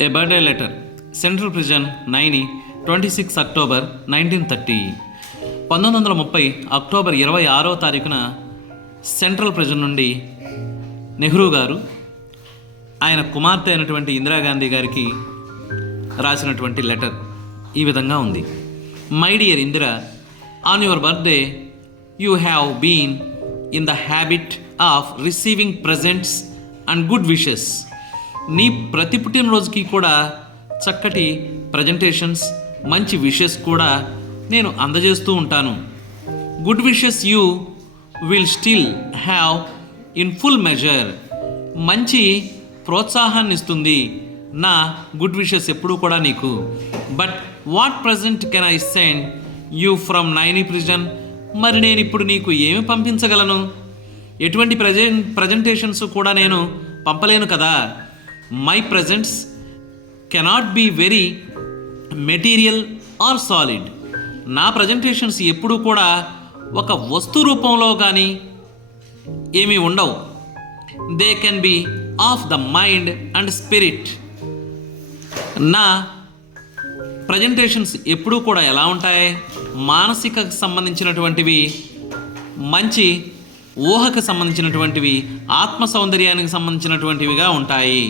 A birthday letter. Central Prison, Naini, 26 October 1930. 1930 October 26వ తారీఖున central prison నుండి నెహ్రూ గారు ఆయన కుమార్తె అయినటువంటి ఇందిరాగాంధీ గారికి రాసినటువంటి లెటర్ ఈ విధంగా ఉంది. My dear Indira, on your birthday you have been in the habit of receiving presents and good wishes. నీ ప్రతి పుట్టినరోజుకి కూడా చక్కటి ప్రజెంటేషన్స్, మంచి విషెస్ కూడా నేను అందజేస్తూ ఉంటాను. Good wishes you will still have in full measure. మంచి ప్రోత్సాహాన్ని ఇస్తుంది నా గుడ్ విషెస్ ఎప్పుడూ కూడా నీకు. But what present can I send you from Naini prison. మరి నేను ఇప్పుడు నీకు ఏమి పంపించగలను? ఎటువంటి ప్రజెంటేషన్స్ కూడా నేను పంపలేను కదా. My presents cannot be very material or solid. నా ప్రజెంటేషన్స్ ఎప్పుడూ కూడా ఒక వస్తు రూపంలో కానీ ఏమీ ఉండవు. They can be of the mind and spirit. నా ప్రజెంటేషన్స్ ఎప్పుడూ కూడా ఎలా ఉంటాయి? మానసిక సంబంధించినటువంటివి, మంచి ఊహకు సంబంధించినటువంటివి, ఆత్మ సౌందర్యానికి సంబంధించినటువంటివిగా ఉంటాయి.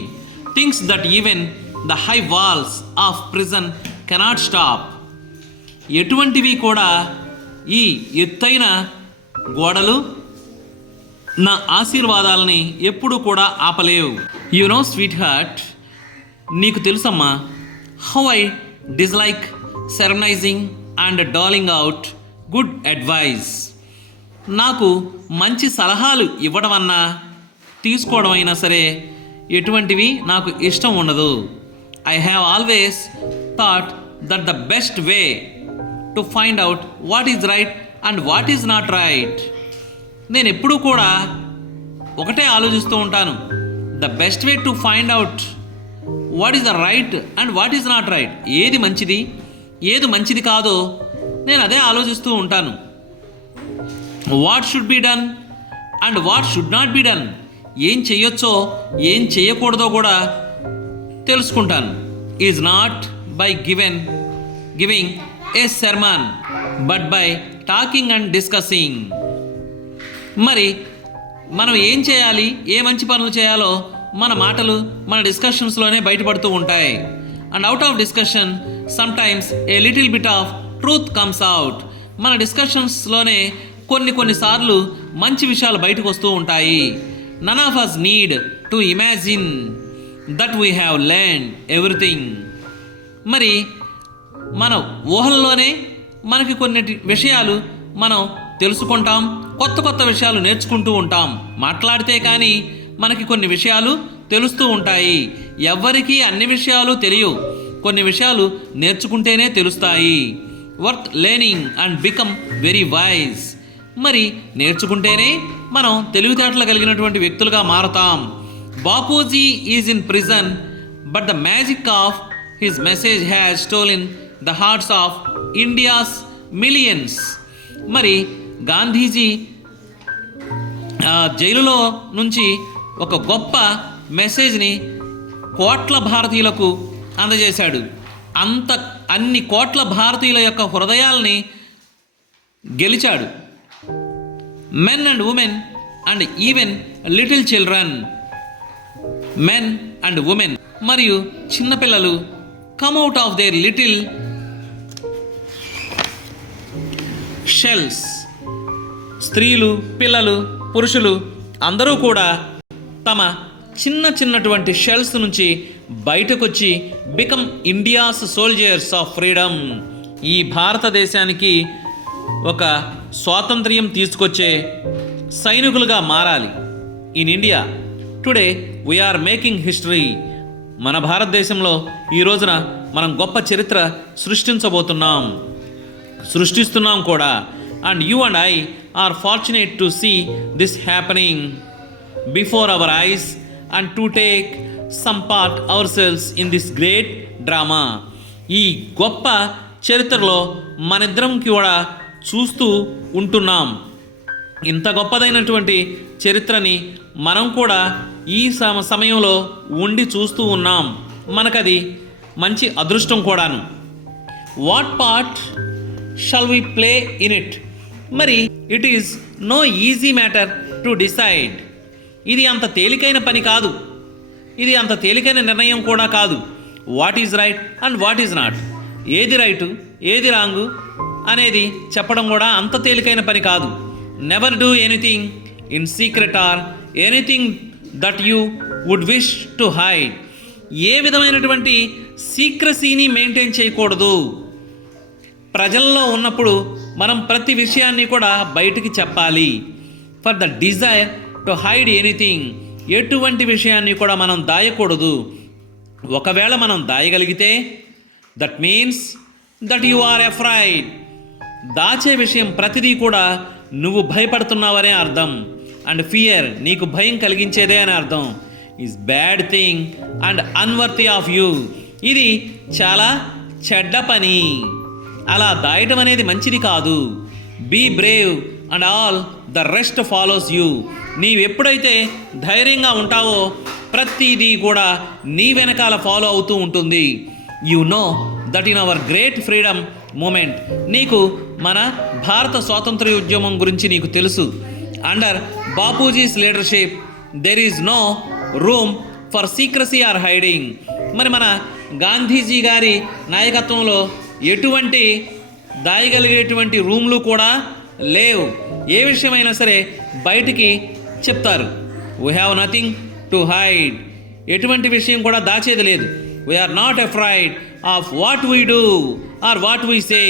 Things that even the high walls of prison cannot stop. ఎటువంటివి కూడా ఈ ఎత్తైన గోడలు నా ఆశీర్వాదాలని ఎప్పుడూ కూడా ఆపలేవు. యు నో స్వీట్ హార్ట్, నీకు తెలుసమ్మా, how I dislike sermonising and doling out good advice. నాకు మంచి సలహాలు ఇవ్వడం అన్నా తీసుకోవడం అయినా సరే ఎటువంటివి నాకు ఇష్టం ఉండదు. I have always thought that the best way to find out what is right and what is not right. నేను ఎప్పుడూ కూడా ఒకటే ఆలోచిస్తూ ఉంటాను, the best way to find out what is the right and what is not right. ఏది మంచిది, ఏది మంచిది కాదో నేను అదే ఆలోచిస్తూ ఉంటాను. What should be done and what should not be done. ఏం చెయ్యొచ్చో ఏం చేయకూడదో కూడా తెలుసుకుంటాను. Is not by giving a sermon but by talking and discussing. మరి మనం ఏం చేయాలి, ఏ మంచి పనులు చేయాలో మన మాటలు మన డిస్కషన్స్లోనే బయటపడుతూ ఉంటాయి. And out of discussion sometimes a little bit of truth comes out. మన డిస్కషన్స్లోనే కొన్నిసార్లు మంచి విషయాలు బయటకు వస్తూ ఉంటాయి. None of us need to imagine that we have learned everything. మరి మన ఊహల్లోనే మనకి కొన్ని విషయాలు మనం తెలుసుకుంటాం, కొత్త విషయాలు నేర్చుకుంటూ ఉంటాం. మాట్లాడితే కానీ మనకి కొన్ని విషయాలు తెలుస్తూ ఉంటాయి. ఎవ్వరికీ అన్ని విషయాలు తెలియవు, కొన్ని విషయాలు నేర్చుకుంటేనే తెలుస్తాయి. Worth learning and become very wise. మరి నేర్చుకుంటేనే మనం తెలివితేటలు కలిగినటువంటి వ్యక్తులుగా మారుతాం. Bapuji is in prison but the magic of his message has stolen the hearts of India's millions. మరి గాంధీజీ జైలులో నుంచి ఒక గొప్ప మెసేజ్ని కోట్ల భారతీయులకు అందజేశాడు. అన్ని కోట్ల భారతీయుల యొక్క హృదయాల్ని గెలిచాడు. Men and women and even little children, men and women, మరియు చిన్నపిల్లలు come out of their little shells. స్త్రీలు, పిల్లలు, పురుషులు అందరూ కూడా తమ చిన్నటువంటి షెల్స్ నుంచి బయటకొచ్చి become India's soldiers of freedom. ఈ భారతదేశానికి ఒక స్వాతంత్ర్యం తీసుకొచ్చే సైనికులుగా మారాలి. In India today we're making history. మన భారతదేశంలో ఈ రోజున మనం గొప్ప చరిత్ర సృష్టిస్తున్నాం కూడా. And you and I are fortunate to see this happening before our eyes and to take some part ourselves in this great drama. ఈ గొప్ప చరిత్రలో మనిద్దరం కూడా చూస్తూ ఉంటున్నాం. ఇంత గొప్పదైనటువంటి చరిత్రని మనం కూడా ఈ సమయంలో ఉండి చూస్తూ ఉన్నాం. మనకది మంచి అదృష్టం కూడాను. What part shall we play in it? మరి it is no easy matter to decide. ఇది అంత తేలికైన పని కాదు, ఇది అంత తేలికైన నిర్ణయం కూడా కాదు. What is right and what is not, ఏది రైటు ఏది రాంగు అనేది చెప్పడం కూడా అంత తేలికైన పని కాదు. Never do anything in secret or anything that you would wish to hide. ఏ విధమైనటువంటి సీక్రసీని మెయింటైన్ చేయకూడదు. ప్రజల్లో ఉన్నప్పుడు మనం ప్రతి విషయాన్ని కూడా బయటికి చెప్పాలి. For the desire to hide anything, ఎటువంటి విషయాన్ని కూడా మనం దాయకూడదు. ఒకవేళ మనం దాయగలిగితే that means that you are afraid. దాచే విషయం ప్రతిదీ కూడా నువ్వు భయపడుతున్నావనే అర్థం. అండ్ ఫియర్, నీకు భయం కలిగించేదే అని అర్థం. Is bad thing and unworthy of you. ఇది చాలా చెడ్డ పని, అలా దాయటం అనేది మంచిది కాదు. Be brave and all the rest follows you. నీవెప్పుడైతే ధైర్యంగా ఉంటావో ప్రతిదీ కూడా నీ వెనకాల ఫాలో అవుతూ ఉంటుంది. You know that in our great freedom movement, నీకు మన భారత స్వాతంత్ర ఉద్యమం గురించి నీకు తెలుసు. Under Bapuji's leadership there is no room for secrecy or hiding. మరి మన గాంధీజీ గారి నాయకత్వంలో ఎటువంటి దాయగలిగేటువంటి రూమ్లు కూడా లేవు. ఏ విషయమైనా సరే బయటికి చెప్తారు. We have nothing to hide. ఎటువంటి విషయం కూడా దాచేది లేదు. We're not afraid of what we do or what we say.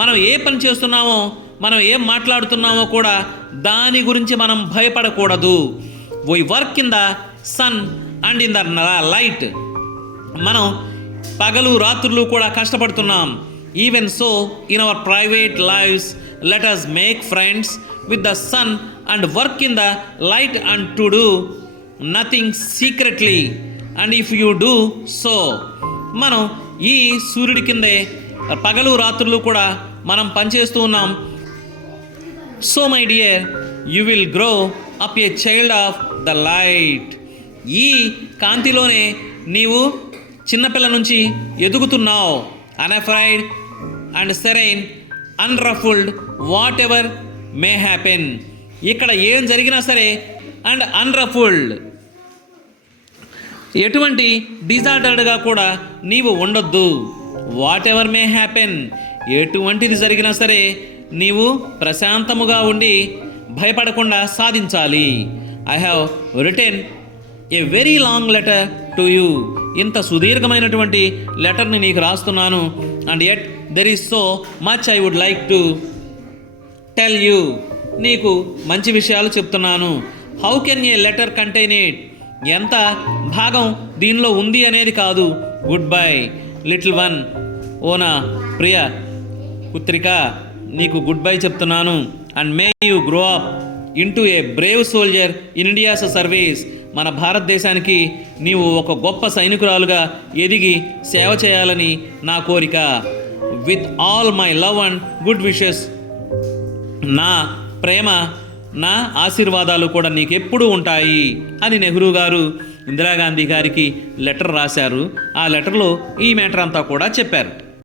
మనం ఏ పని చేస్తున్నామో, మనం ఏం మాట్లాడుతున్నామో కూడా దాని గురించి మనం భయపడకూడదు. We work in the sun and in the light. మనం పగలు రాత్రులు కూడా కష్టపడుతున్నాం. Even so in our private lives let us make friends with the sun and work in the light and to do nothing secretly and if you do so. మనం ఈ సూర్యుడి కిందే పగలు రాత్రులు కూడా మనం పనిచేస్తూ ఉన్నాం. So my dear, you will grow up a child of the light. ఈ కాంతిలోనే నీవు చిన్నపిల్ల నుంచి ఎదుగుతున్నావు. Unafraid and serene, unruffled whatever may happen. ఇక్కడ ఏం జరిగినా సరే అండ్ అన్రఫుల్డ్, ఎటువంటి డిజార్డర్డ్గా కూడా నీవు ఉండొద్దు. వాట్ ఎవర్ మే హ్యాపెన్, ఎటువంటిది జరిగినా సరే నీవు ప్రశాంతముగా ఉండి భయపడకుండా సాధించాలి. I have written a very long letter to you. ఇంత సుదీర్ఘమైనటువంటి లెటర్ని నీకు రాస్తున్నాను. And yet there is so much I would like to tell you. నీకు మంచి విషయాలు చెప్తున్నాను. How can a letter contain it? ఎంత భాగం దీనిలో ఉంది అనేది కాదు. Goodbye little one. ఓనా ప్రియ పుత్రిక, నీకు గుడ్ బై చెప్తున్నాను. And may you grow up into a brave soldier in India's service. మన భారతదేశానికి నీవు ఒక గొప్ప సైనికురాలుగా ఎదిగి సేవ చేయాలని నా కోరిక. With all my love and good wishes. నా ప్రేమ, నా ఆశీర్వాదాలు కూడా నీకెప్పుడూ ఉంటాయి అని నెహ్రూ గారు ఇందిరాగాంధీ గారికి లెటర్ రాశారు. ఆ లెటర్లో ఈ మ్యాటర్ అంతా కూడా చెప్పారు.